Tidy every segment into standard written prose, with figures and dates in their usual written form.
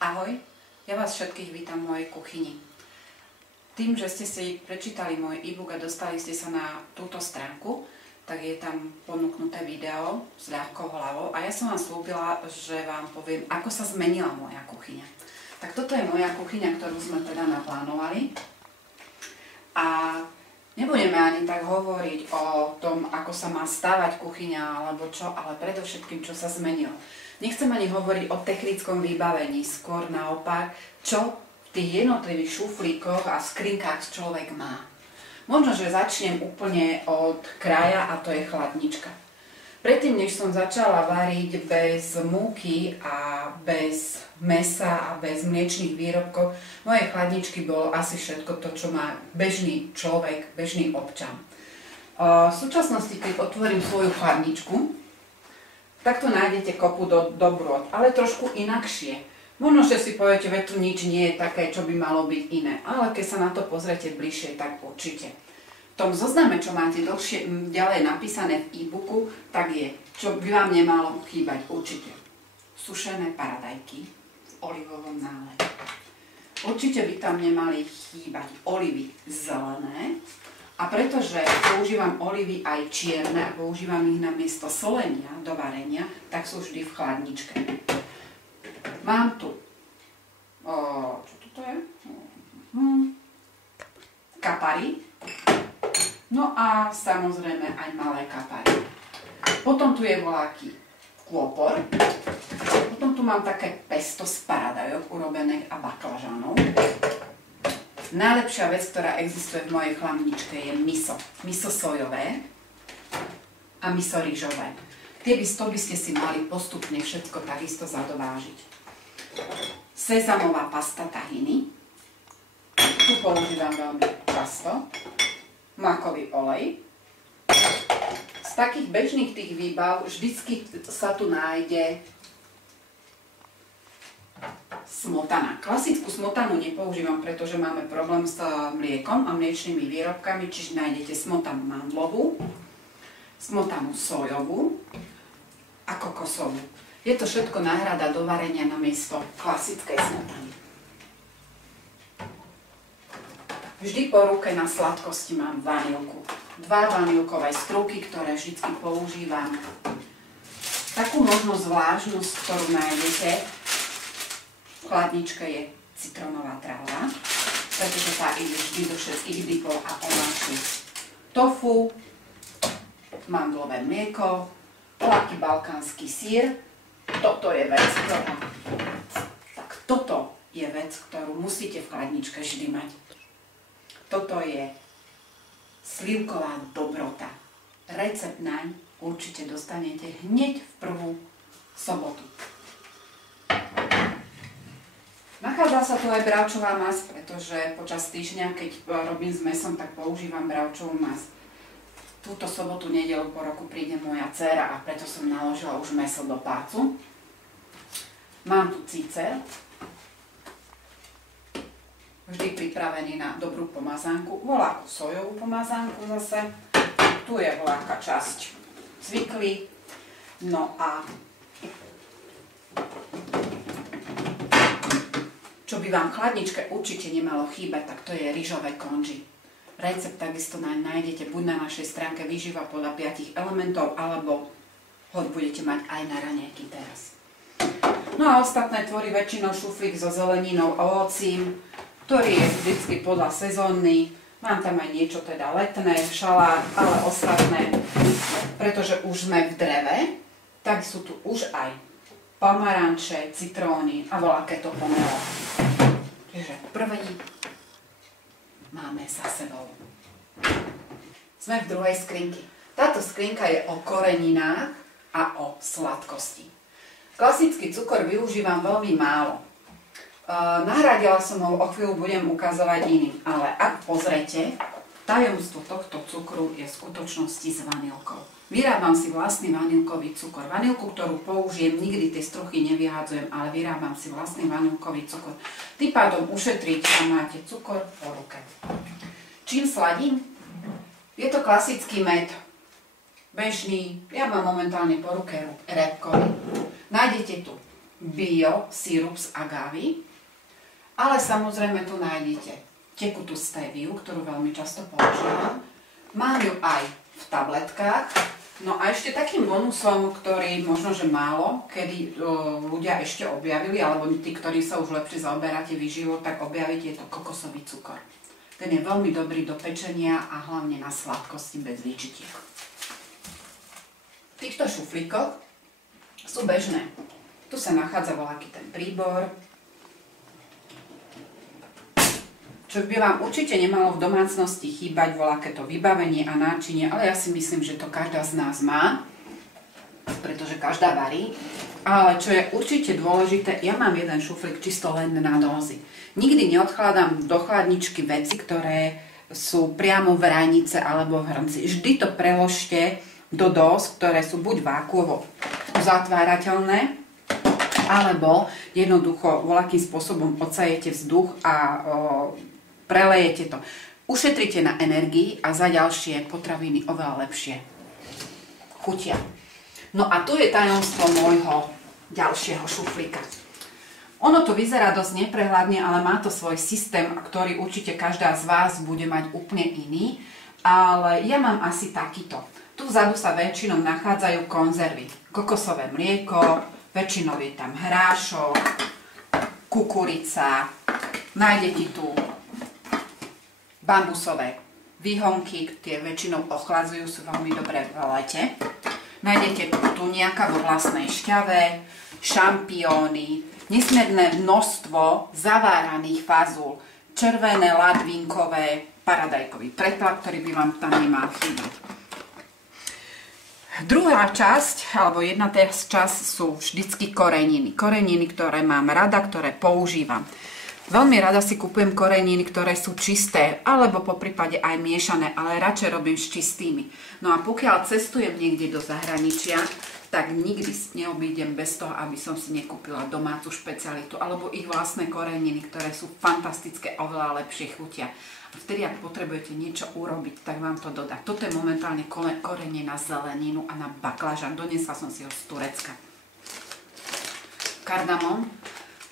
Ahoj, ja vás všetkých vítam v mojej kuchyni. Tým, že ste si prečítali môj e-book a dostali ste sa na túto stránku, tak je tam ponúknuté video s ľahkou hlavou a ja som vám slúbila, že vám poviem, ako sa zmenila moja kuchyňa. Tak toto je moja kuchyňa, ktorú sme teda naplánovali a nebudeme ani tak hovoriť o tom, ako sa má stavať kuchyňa alebo čo, ale predovšetkým, čo sa zmenilo. Nechcem ani hovoriť o technickom vybavení, skôr naopak, čo v tých jednotlivých šuflíkoch a skrinkách človek má. Možno, že začnem úplne od kraja a to je chladnička. Predtým, než som začala variť bez múky a bez mäsa a bez mliečnych výrobkov, moje chladničky bolo asi všetko to, čo má bežný človek, bežný občan. V súčasnosti, keď otvorím svoju chladničku, takto nájdete kopu dobrôt, ale trošku inakšie. Možno, že si poviete, že tu nič nie je také, čo by malo byť iné, ale keď sa na to pozriete bližšie, tak určite. V tom zozname, čo máte ďalej napísané v e-booku, tak je, čo by vám nemalo chýbať určite. Sušené paradajky v olivovom nálepe. Určite by tam nemali chýbať olivy zelené, a pretože používam olivy aj čierne a používam ich namiesto solenia do varenia, tak sú vždy v chladničke. Mám tu, čo toto je? Kapary. No a samozrejme aj malé kapary. Potom tu je voľaký kôpor. Potom tu mám také pesto z paradajok urobené a baklažanov. Najlepšia vec, ktorá existuje v mojej chladničke, je miso. Miso sojové a miso rýžové. To by ste si mali postupne všetko takisto zadovážiť. Sezamová pasta tahiny. Tu používam veľmi často. Makový olej. Z takých bežných tých výbav vždycky sa tu nájde smotana. Klasickú smotanu nepoužívam, pretože máme problém s mliekom a mliečnými výrobkami, čiže nájdete smotanu mandlovú, smotanu sojovú a kokosovú. Je to všetko náhrada do varenia namiesto klasickej smotany. Vždy po ruke na sladkosti mám vanilku. 2 vanilkové strúky, ktoré vždy používam. Takú možno zvláštnosť, ktorú nájdete v chladničke, je citrónová tráva, pretože tá ide vždy do všetkých dipov a omáčiek. Tofu, mandlové mlieko, voľaký balkánsky syr. Toto je vec, ktorú musíte v chladničke vždy mať. Toto je slivková dobrota. Recept naň určite dostanete hneď v prvú sobotu. Nachádza sa tu aj bravčová masť, pretože počas týždňa, keď robím s mäsom, tak používam bravčovú masť. Túto sobotu, nedeľu po roku príde moja dcéra a preto som naložila už mäso do pácu. Mám tu cícer, vždy pripravený na dobrú pomazánku, voľakú sojovú pomazánku zase. Tu je voľaká časť cvikly, no a čo by vám v chladničke určite nemalo chýbať, tak to je rýžové konži. Recept takisto nájdete buď na našej stránke Výživa podľa 5 elementov, alebo ho budete mať aj na raňajky teraz. No a ostatné tvorí väčšinou šuflík so zeleninou a ovocím, ktorý je vždycky podľa sezónny. Mám tam aj niečo teda letné, šalát, ale ostatné, pretože už sme v dreve, tak sú tu už aj pomaranče, citróny a voľaké to pomelo. Čiže prvý máme za sebou. Sme v druhej skrinke. Táto skrinka je o koreninách a o sladkosti. Klasický cukor využívam veľmi málo. Nahradila som ho, o chvíľu budem ukazovať iným, ale ak pozrete, tajomstvo tohto cukru je v skutočnosti s vanilkou. Vyrábam si vlastný vanilkový cukor. Vanilku, ktorú použijem, nikdy tie struchy nevyhádzujem, ale vyrábam si vlastný vanilkový cukor. Tým pádom ušetríte a máte cukor po ruke. Čím sladím? Je to klasický med. Bežný. Ja mám momentálne po ruke repkový. Nájdete tu bio sírup z agávy, ale samozrejme tu nájdete tekutú stéviu, ktorú veľmi často používam. Mám ju aj v tabletkách. No a ešte takým bonusom, ktorý možno, že málo, kedy ľudia ešte objavili, alebo tí, ktorí sa už lepšie zaoberáte výživou, tak objavíte, je to kokosový cukor. Ten je veľmi dobrý do pečenia a hlavne na sladkosti bez výčitiek. V týchto šuflíkoch sú bežné. Tu sa nachádza voľaký ten príbor, čo by vám určite nemalo v domácnosti chýbať, voľaké to vybavenie a náčinie, ale ja si myslím, že to každá z nás má, pretože každá varí. Ale čo je určite dôležité, ja mám jeden šuflík čisto len na dózy. Nikdy neodkladám do chladničky veci, ktoré sú priamo v rajnice alebo v hrnci. Vždy to preložte do dóz, ktoré sú buď vákuovo uzatvárateľné, alebo jednoducho voľakým spôsobom odsajete vzduch a prelejete to. Ušetrite na energii a za ďalšie potraviny oveľa lepšie chutia. No a tu je tajomstvo môjho ďalšieho šuflíka. Ono to vyzerá dosť neprehľadne, ale má to svoj systém, ktorý určite každá z vás bude mať úplne iný. Ale ja mám asi takýto. Tu vzadu sa väčšinou nachádzajú konzervy. Kokosové mlieko, väčšinou je tam hrášok, kukurica, nájdete tu bambusové výhonky, tie väčšinou ochladzujú, sú veľmi dobré v lete. Nájdete tu nejaká vo vlastnej šťave, šampióny, nesmierne množstvo zaváraných fazul, červené, ladvinkové, paradajkový pretlak, ktorý by vám tam nemal chýbať. Druhá časť, alebo jedna časť sú vždycky koreniny. Koreniny, ktoré mám rada, ktoré používam. Veľmi rada si kupujem koreniny, ktoré sú čisté, alebo poprípade aj miešané, ale radšej robím s čistými. No a pokiaľ cestujem niekde do zahraničia, tak nikdy neobídem bez toho, aby som si nekúpila domácu špecialitu, alebo ich vlastné koreniny, ktoré sú fantastické, oveľa lepšie chutia. A vtedy, ak potrebujete niečo urobiť, tak vám to dodá. Toto je momentálne korenie na zeleninu a na baklažan. Doniesla som si ho z Turecka. Kardamom.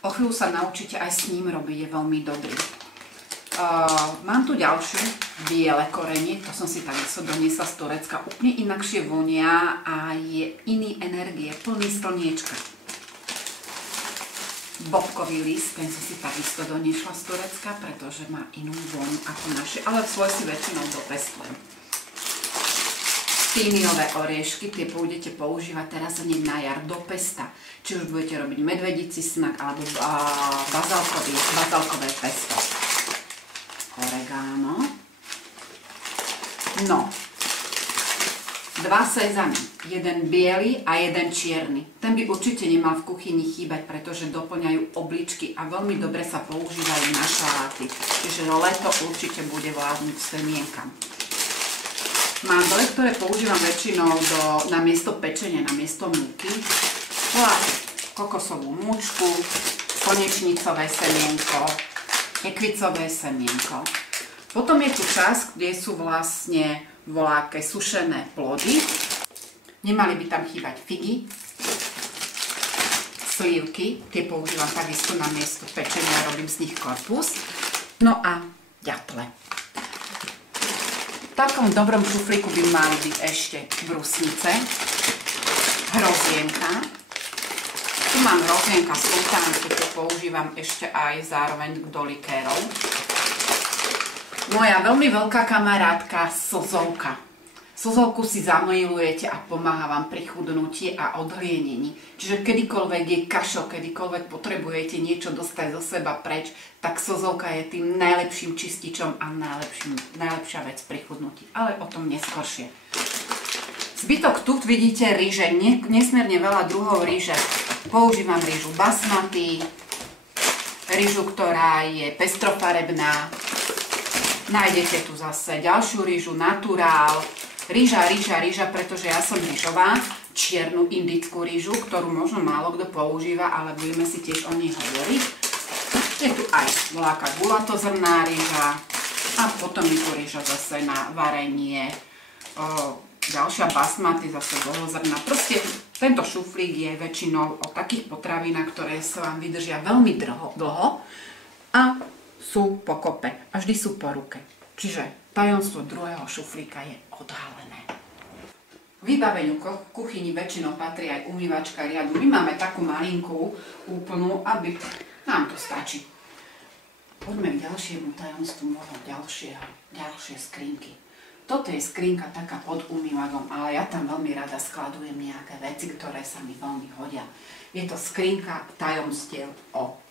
O chvíľu sa naučíte aj s ním robiť, je veľmi dobrý. Mám tu ďalšie biele korenie, to som si takisto doniesla z Turecka. Úplne inakšie vonia a je iný energie, plný slniečka. Bobkový list, ten som si takisto doniesla z Turecka, pretože má inú vôňu ako naše, ale svoj si väčšinou dopestujem. Tíniové oriešky, tie budete používať teraz hneď na jar do pesta. Či už budete robiť medvedici snak alebo bazálkové pesto. Oregano. No. 2 sezamy. Jeden biely a jeden čierny. Ten by určite nemal v kuchyni chýbať, pretože doplňajú obličky a veľmi dobre sa používajú na šaláty. Čiže leto určite bude vládnuť semienkam. Mandle, ktoré používam väčšinou na miesto pečenia, na miesto múky. Voláte kokosovú múčku, slnečnicové semienko, tekvicové semienko. Potom je tu časť, kde sú vlastne voľaké sušené plody. Nemali by tam chýbať figy, slívky, tie používam takisto na miesto pečenia, robím z nich korpus. No a ďatle. V takom dobrom šuflíku by mali byť ešte brusnice, hrozienka. Tu mám hrozienka sultánky, to používam ešte aj zároveň do likérov. Moja veľmi veľká kamarátka slzovka. Slzovku si zamilujete a pomáha vám pri chudnutí a odhlienení. Čiže kedykoľvek je kašo, kedykoľvek potrebujete niečo dostať zo seba preč, tak slzovka je tým najlepším čističom a najlepšia vec pri chudnutí. Ale o tom neskôršie. Zbytok tu vidíte rýže, nesmierne veľa druhov rýže. Používam rýžu basmati, rýžu, ktorá je pestrofarebná. Nájdete tu zase ďalšiu rýžu naturál. Rýža, pretože ja som rýžová, čiernu indickú rýžu, ktorú možno málo kto používa, ale budeme si tiež o nej hovoriť. Je tu aj voľaká gulatozrná rýža a potom je tu rýža zase na varenie ďalšia basmati, zase dlhozrná. Proste tento šuflík je väčšinou o takých potravinách, ktoré sa vám vydržia veľmi dlho a sú po kope a vždy sú po ruke. Čiže tajomstvo druhého šuflíka je odhalené. V vybaveniu kuchyni väčšinou patrí aj umývačka riadu. My máme takú malinkú, úplnú, aby nám to stačí. Poďme k ďalšiemu tajomstvu môjho ďalšie skrinky. Toto je skrinka taká pod umývadlom, ale ja tam veľmi rada skladujem nejaké veci, ktoré sa mi veľmi hodia. Je to skrinka tajomstiev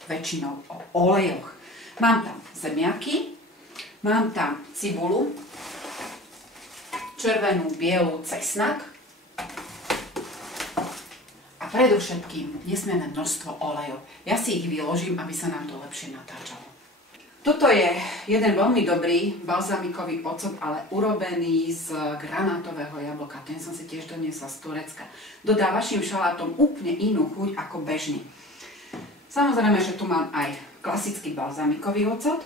väčšinou o olejoch. Mám tam zemiaky, mám tam cibulu, červenú, bielu, cesnak a predovšetkým nesmierne množstvo olejov. Ja si ich vyložím, aby sa nám to lepšie natáčalo. Toto je jeden veľmi dobrý balzamikový ocot, ale urobený z granátového jablka. Ten som si tiež doniesla z Turecka. Dodá vašim šalátom úplne inú chuť ako bežný. Samozrejme, že tu mám aj klasický balzamikový ocot,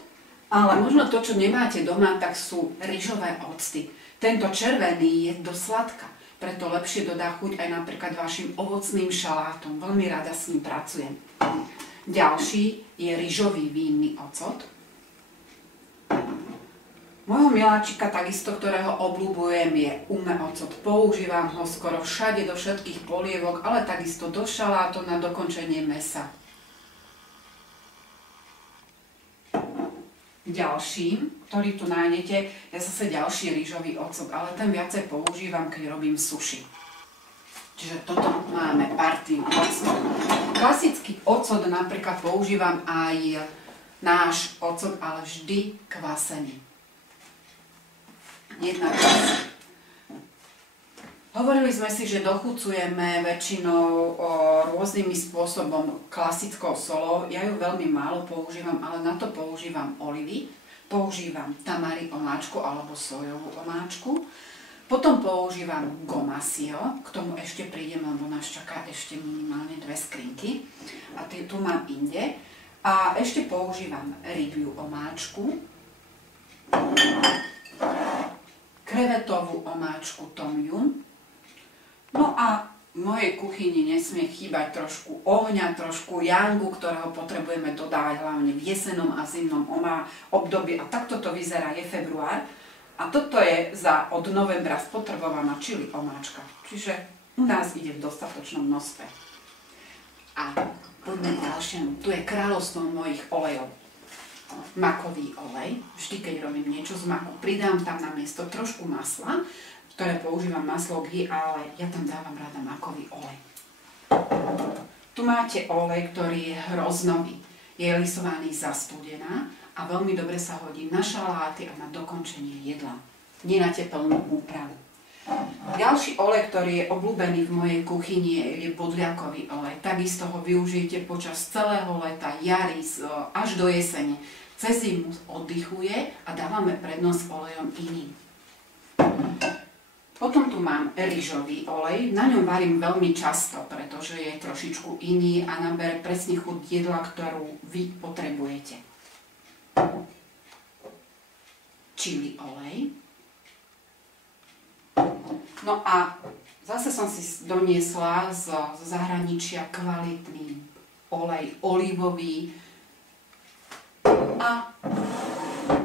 ale možno to, čo nemáte doma, tak sú ryžové octy. Tento červený je do sladka, preto lepšie dodá chuť aj napríklad vašim ovocným šalátom. Veľmi rada s ním pracujem. Ďalší je ryžový vínny ocot. Môjho miláčika, takisto, ktorého obľúbujem, je ume ocot. Používam ho skoro všade, do všetkých polievok, ale takisto do šalátov na dokončenie mäsa. Ďalším, ktorý tu nájdete, je zase ďalší ryžový ocot, ale ten viacej používam, keď robím sushi. Čiže toto máme partiu octov. Klasický ocot napríklad používam aj náš ocot, ale vždy kvasený. Jedna vec. Hovorili sme si, že dochucujeme väčšinou rôznymi spôsobom klasickou solou. Ja ju veľmi málo používam, ale na to používam olivy. Používam tamari omáčku alebo sojovú omáčku. Potom používam gomasio, k tomu ešte prídem, lebo nás čaká ešte minimálne 2 skrinky. A tu mám inde. A ešte používam rybiu omáčku, krevetovú omáčku tom yum. No a v mojej kuchyni nesmie chýbať trošku ohňa, trošku yangu, ktorého potrebujeme dodávať hlavne v jesennom a zimnom období. A takto to vyzerá, je február. A toto je od novembra spotrebovaná čili omáčka. Čiže u nás ide v dostatočnom množstve. A poďme k ďalšiemu. Tu je kráľovstvo mojich olejov. Makový olej. Vždy, keď robím niečo z maku, pridám tam na miesto trošku masla, ktoré používam maslo ghee, ale ja tam dávam rada makový olej. Tu máte olej, ktorý je hroznový. Je lisovaný za studená a veľmi dobre sa hodí na šaláty a na dokončenie jedla. Nie na teplnú úpravu. Ďalší olej, ktorý je obľúbený v mojej kuchyni, je bodľakový olej. Takisto ho využijete počas celého leta, jary, až do jesene. Cez zimu oddychuje a dávame prednosť olejom iným. Potom tu mám ryžový olej. Na ňom varím veľmi často, pretože je trošičku iný a nabere presne chuť jedla, ktorú vy potrebujete. Čili olej. No a zase som si doniesla z zahraničia kvalitný olej olivový. A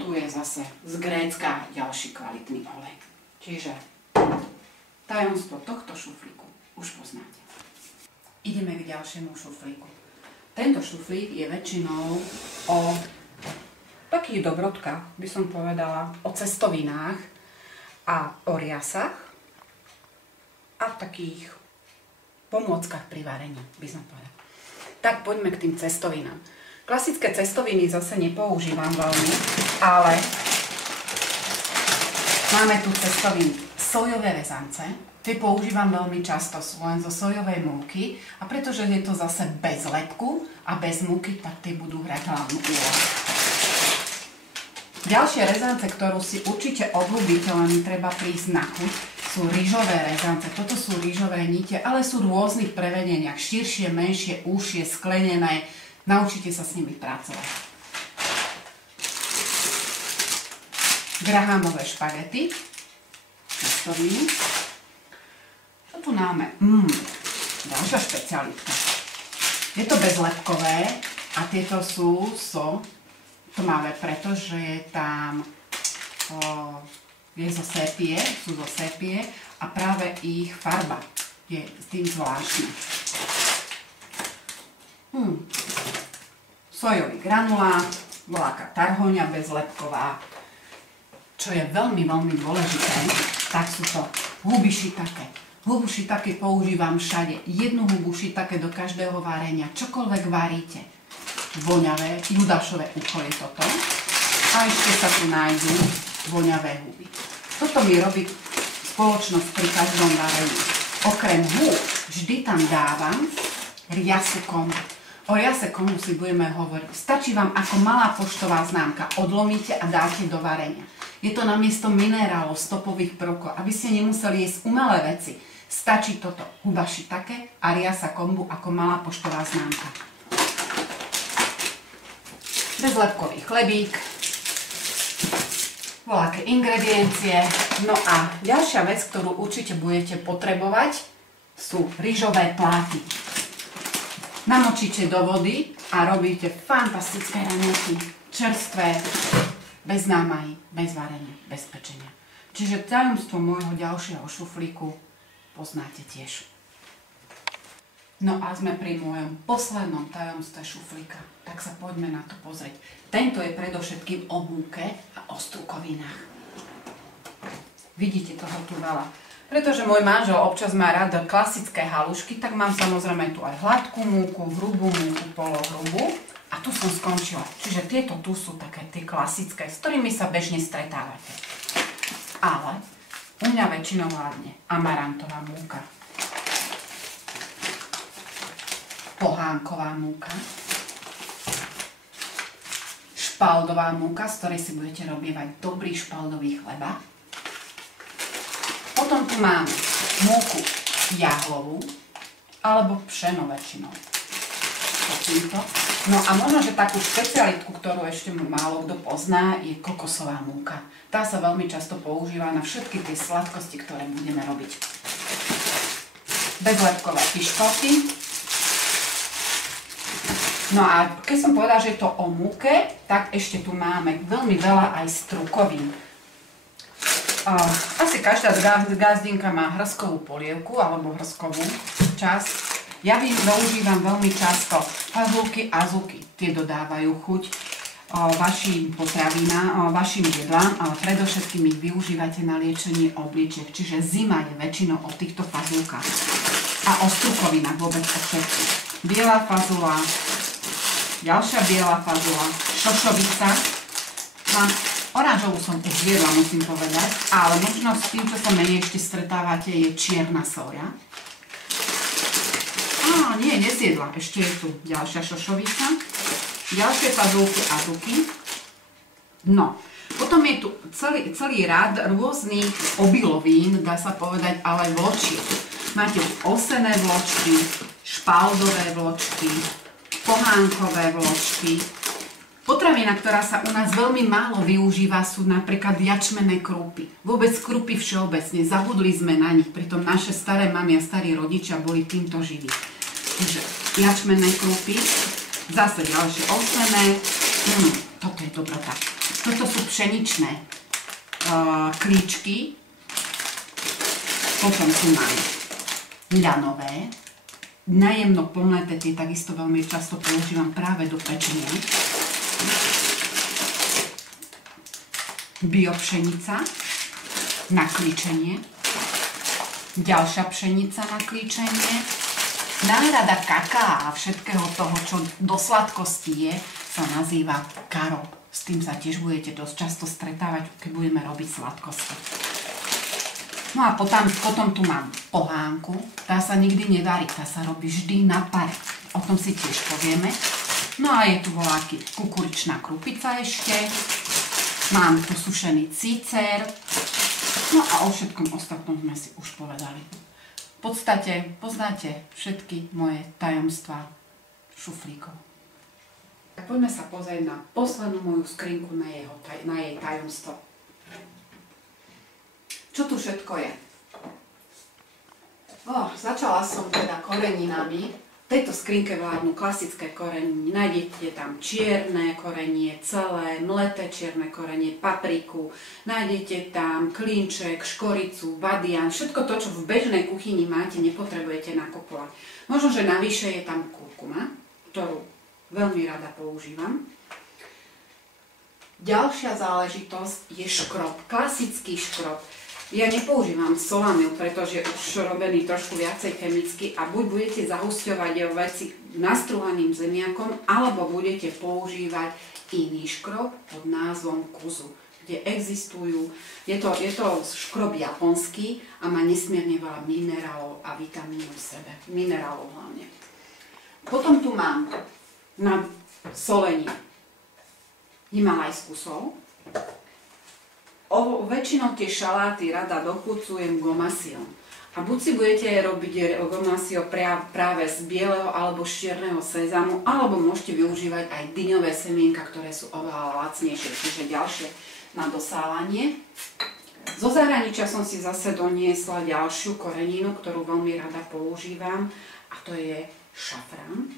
tu je zase z Grécka ďalší kvalitný olej. Čiže tajomstvo tohto šuflíku už poznáte. Ideme k ďalšiemu šuflíku. Tento šuflík je väčšinou o takých dobrodkách, by som povedala, o cestovinách a o riasach a v takých pomôckach pri varení, by som povedala. Tak poďme k tým cestovinám. Klasické cestoviny zase nepoužívam veľmi, ale máme tu cestoviny sojové rezance. Tie používam veľmi často, sú len zo sojovej múky a pretože je to zase bez lepku a bez múky, tak tie budú hrať hlavnú úlohu. Ďalšie rezance, ktorú si určite obľúbite, len treba prísť na chuť, sú rýžové rezance. Toto sú rýžové nite, ale sú v rôznych prevedeniach. Širšie, menšie, úžšie, sklenené. Naučite sa s nimi pracovať. Grahamové špagety, cestoviny. tu máme? Ďalšia špecialitka. Je to bezlepkové a tieto sú tmavé, pretože je tam sú zo sépie a práve ich farba je s tým zvláštna. Sojový granulát, voľaká tarhoňa bezlepková. Čo je veľmi, veľmi dôležité, tak sú to huby shiitake. Hubu shiitake používam všade. Jednu hubu shiitake do každého varenia. Čokoľvek varíte. Voňavé, judašové ucho je toto. A ešte sa tu nájdú voňavé huby. Toto mi robí spoločnosť pri každom varení. Okrem húb vždy tam dávam riasu kombu. O riase kombu si budeme hovoriť. Stačí vám ako malá poštová známka. Odlomíte a dáte do varenia. Je to namiesto minerálov, stopových prvkov, aby ste nemuseli jesť umelé veci. Stačí toto. Huba shiitake a riasa kombu ako malá poštová známka. Bezlepkový chlebík. Voľaké ingrediencie. No a ďalšia vec, ktorú určite budete potrebovať, sú rýžové pláty. Namočíte do vody a robíte fantastické raňajky. Čerstvé, bez námahy, bez varenia, bez pečenia. Čiže tajomstvo môjho ďalšieho šuflíku poznáte tiež. No a sme pri mojom poslednom tajomstve šuflíka. Tak sa poďme na to pozrieť. Tento je predovšetkým o múke a o strukovinách. Vidíte toho tu veľa. Pretože môj manžel občas má rád klasické halušky, tak mám samozrejme tu aj hladkú múku, hrubú múku, polohrubú. A tu som skončila. Čiže tieto tu sú také tie klasické, s ktorými sa bežne stretávate. Ale u mňa väčšinou vládne amarantová múka, pohánková múka, špaldová múka, z ktorej si budete robievať dobrý špaldový chleba. Potom tu máme múku jahlovú alebo pšeno väčšinou. No a možno, že takú špecialitku, ktorú ešte málo kto pozná, je kokosová múka. Tá sa veľmi často používa na všetky tie sladkosti, ktoré budeme robiť. Bezlepkové piškotky. No a keď som povedala, že je to o múke, tak ešte tu máme veľmi veľa aj strukovín. Asi každá gazdinka má hrskovú polievku alebo hrskovú časť. Ja používam veľmi často fazulky a azuky. Tie dodávajú chuť vašim potravinám, vašim jedlám, ale predovšetkým ich využívate na liečenie obličiek. Čiže zima je väčšinou o týchto fazulkách. A o strukovinách vôbec o všetkých. Biela fazula, ďalšia biela fazula, šošovica. Oranžovú som už jedla, musím povedať, ale možno s tým, čo sa menej ešte stretávate, je čierna soja. Nie, nezjedla. Ešte je tu ďalšia šošovica, ďalšie fazulky a azuky. No, potom je tu celý rad rôznych obilovín, dá sa povedať, ale vločiek. Máte osené vločky, špaldové vločky, pohánkové vločky. Potravina, ktorá sa u nás veľmi málo využíva, sú napríklad jačmenné krúpy. Vôbec krúpy všeobecne, zabudli sme na nich, pritom naše staré mamy a starí rodičia boli týmto živí. Čiže jačmenné krúpy, zase ďalšie ovsené, toto je dobrota. Toto sú pšeničné klíčky, potom tu máme ľanové, najemno pomleté, tie takisto veľmi často používam práve do pečenia. Biopšenica na klíčenie, ďalšia pšenica na klíčenie, náhrada kaká a všetkého toho, čo do sladkosti je, sa nazýva karob. S tým sa tiež budete dosť často stretávať, keď budeme robiť sladkosti. No a potom tu mám pohánku, tá sa nikdy nevarí, tá sa robí vždy na pare. O tom si tiež povieme. No a je tu voľaký kukuričná krupica ešte. Mám tu sušený cícer. No a o všetkom ostatnom sme si už povedali. V podstate poznáte všetky moje tajomstvá šuflíkov. Tak poďme sa pozrieť na poslednú moju skrinku na jej tajomstvo. Čo tu všetko je? Začala som teda koreninami. V tejto skrinke vládnu klasické koreniny. Nájdete tam čierne korenie, celé, mleté čierne korenie, papriku. Nájdete tam klinček, škoricu, badian. Všetko to, čo v bežnej kuchyni máte, nepotrebujete nakupovať. Možno, že navyše je tam kurkuma, ktorú veľmi rada používam. Ďalšia záležitosť je škrob, klasický škrob. Ja nepoužívam solamil, pretože je už robený trošku viacej chemicky a buď budete zahusťovať veci nastrúhaným zemiakom, alebo budete používať iný škrob pod názvom kuzu, kde existujú, je to škrob japonský a má nesmierne veľa minerálov a vitamínov v sebe, minerálov hlavne. Potom tu mám na solení himalajskú sol. Väčšinou tie šaláty rada dochucujem gomasiom. A buď si budete robiť gomasio práve z bieleho alebo z čierneho sezamu, alebo môžete využívať aj dyňové semienka, ktoré sú oveľa lacnejšie, čiže ďalšie na dosálanie. Zo zahraničia som si zase doniesla ďalšiu koreninu, ktorú veľmi rada používam, a to je šafrán.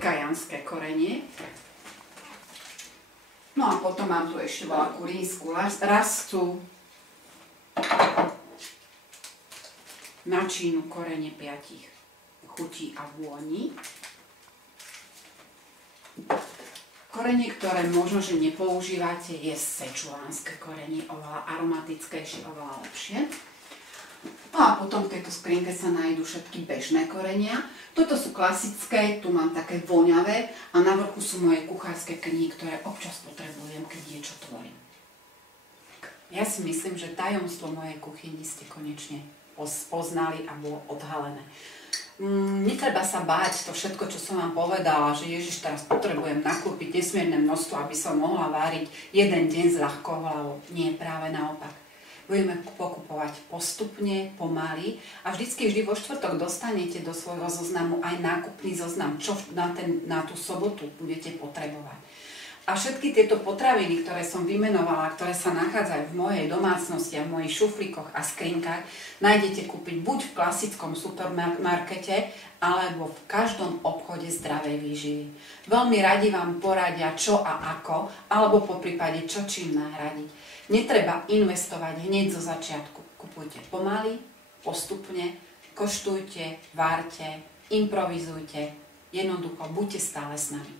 Kajanské korenie. No a potom mám tu ešte veľkú rínsku rastu, načínu korene 5 chutí a vôni. Korenie, ktoré možno, že nepoužívate, je sečuánske korenie, oveľa aromatickejšie, oveľa lepšie. No a potom v tejto skrinke sa nájdú všetky bežné korenia. Toto sú klasické, tu mám také voňavé a na vrchu sú moje kuchárske knihy, ktoré občas potrebujem, keď niečo tvorím. Ja si myslím, že tajomstvo mojej kuchyni ste konečne poznali a bolo odhalené. Netreba sa báť to všetko, čo som vám povedala, že Ježiš, teraz potrebujem nakúpiť nesmierne množstvo, aby som mohla váriť jeden deň s ľahkou hlavou. Nie, práve naopak. Budeme pokupovať postupne, pomaly a vždy vo štvrtok dostanete do svojho zoznamu aj nákupný zoznam, čo na tú sobotu budete potrebovať. A všetky tieto potraviny, ktoré som vymenovala, ktoré sa nachádzajú v mojej domácnosti a v mojich šuflíkoch a skrinkách, nájdete kúpiť buď v klasickom supermarkete, alebo v každom obchode zdravej výživy. Veľmi radi vám poradia čo a ako, alebo poprípade čo čím nahradiť. Netreba investovať hneď zo začiatku. Kupujte pomaly, postupne, koštujte, várte, improvizujte. Jednoducho, buďte stále s nami.